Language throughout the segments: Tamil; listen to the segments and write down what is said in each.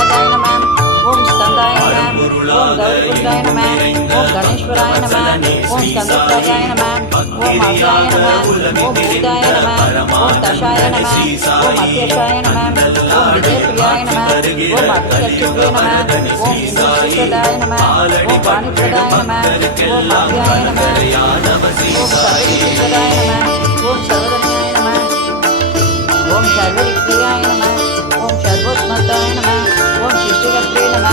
கஜராஜாய நம. ஓம் ஸ்கந்தாய நம. ஓம் கௌரிகுண்டாய நம. ஓம் கணேஸ்வராய நம. ஓம் ஸ்கந்தராஜாய நம. ஓம் அவ்யாய நம. ஓம் பூதாய நம. ஓம் தஷாய நம. ஓம் அத்தியஷாய நம. ஓம் விஜயபிரியாய நம. ஓம் அத்தியட்சுப்ரே நம. ஓம் இந்திரதாய நம. ஓம் வாணிப்ரதாய நம. ஓம் அவ்யாய நம. ஓம் சர்வதிப்ரதாய நம. ஓம் சர்வதனாய நம. ஓம் சர்வரிப்ரியாய நம. ஓம் சர்வோஸ்மத்தாய நம. ஓம் சிஷ்டிகத்ரே நம.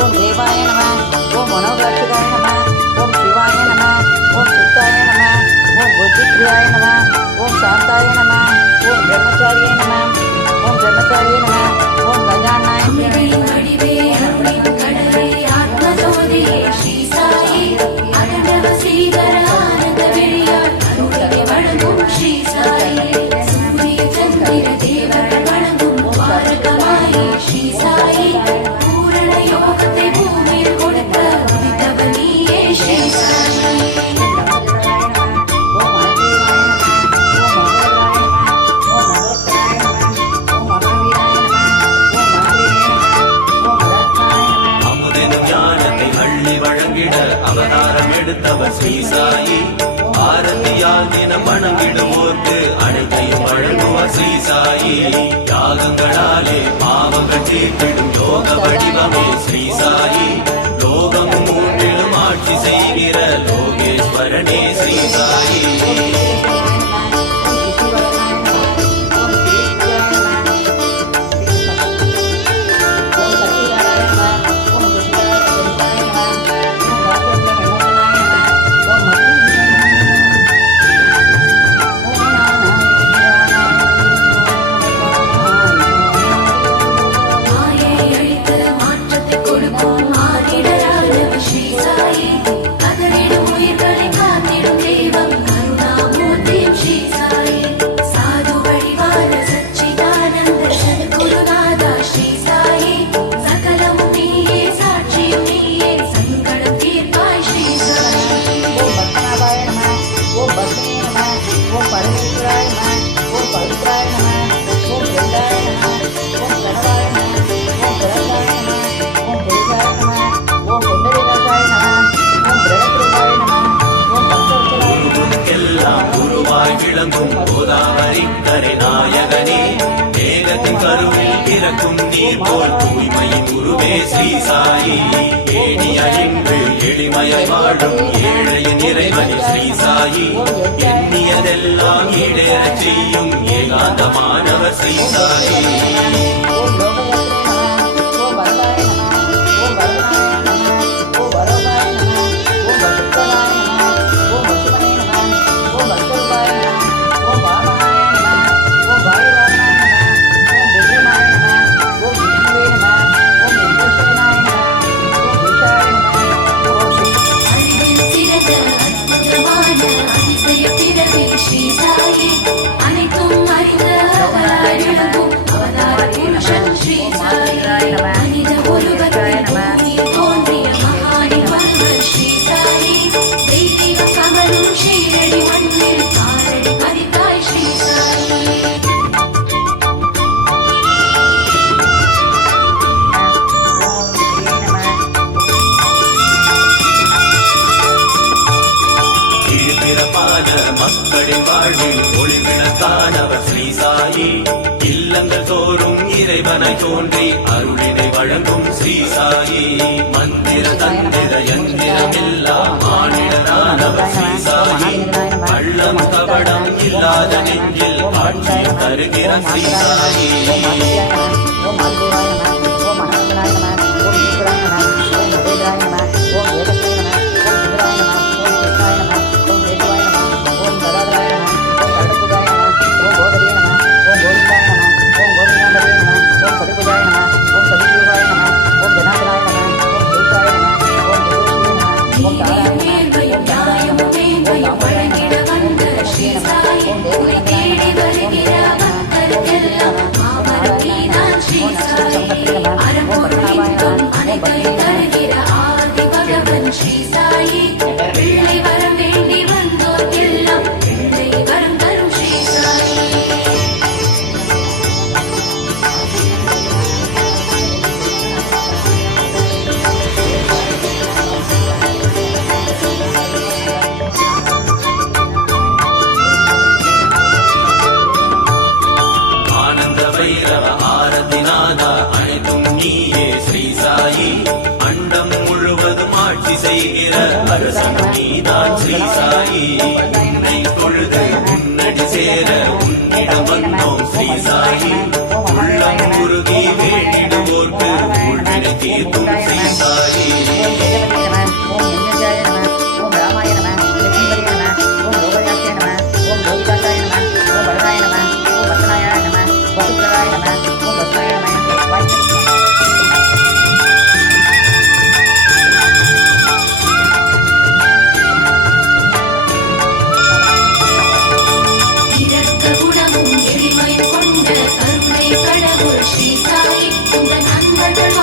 ஓம் தேவாய நம. ஓம் மனோகர்ஷிகாய நம. ஓம் சிவாய நம. ஓம் சுத்தாய நம. ஓம் புத்திப்ரியாய நம. ஓம் சாந்தாய நம. ஓம் பிரம்மச்சாரியே நம. ஓம் பிரம்மச்சாரியே நம. ஓம் கஜானாய அவதாரம் எடுத்தவர் ஸ்ரீ சாயி. ஆரத்தியால் தினம் வணங்கிடுவோர்க்கு அனைத்தையும் வழங்குவார் ஸ்ரீ சாயி. யாகங்களாலே பாவங்கள் தீர்த்திடும் யோக வடிவமே ஸ்ரீ சாயி. லோகம் மூன்றிலும் ஆட்சி செய்கிற லோகேஸ்வரனே ஸ்ரீ சாயி. விளங்கும் கோதாவரி கரை நாயகனே, மேகத்தின் கருவில் பிறக்கும் நீர் போல் தூய்மையின் உருவே ஸ்ரீ சாயி. ஏணிய என்று எளிமையை வாழும் ஏழையின் இறைவனி ஸ்ரீ சாயி. எண்ணியதெல்லாம் ஈடேறச் செய்யும் ஏகாந்தமானவர் ஸ்ரீ சாயி. மக்களின் வாழ்வில் ஒளி விளக்கானவர் ஸ்ரீ சாயி. இல்லங்கள் தோறும் இறைவனை தோன்றி அருளினை வழங்கும் ஸ்ரீ சாயி. மந்திர தந்திர யந்திரம் எல்லாம் மானிடரானவர் ஸ்ரீ சாயி. கள்ளம் கபடம் இல்லாத நெஞ்சில் காட்சி தருகிற ஸ்ரீ சாயி. ஸ்ரீ பைரவ ஆரத்திநாதா அனைத்தும் நீயே ஸ்ரீ சாயி அண்டம் முழுவதும் ஆட்சி செய்கிற அரசன் நீதான் ஸ்ரீ சாயி உன்னை தொழுது உன்னடி சேர உன்னிடம் வந்தோம் ஸ்ரீ சாயி உள்ளம் உருகி வேண்டிடுவோர்க்கு உள்வினை தீர்க்கும் ஸ்ரீ சாயி இரக்க குணமும் எளிமை கொண்ட கருணை கடவுள் ஸ்ரீ சாயி உங்கள் அன்பர்கள்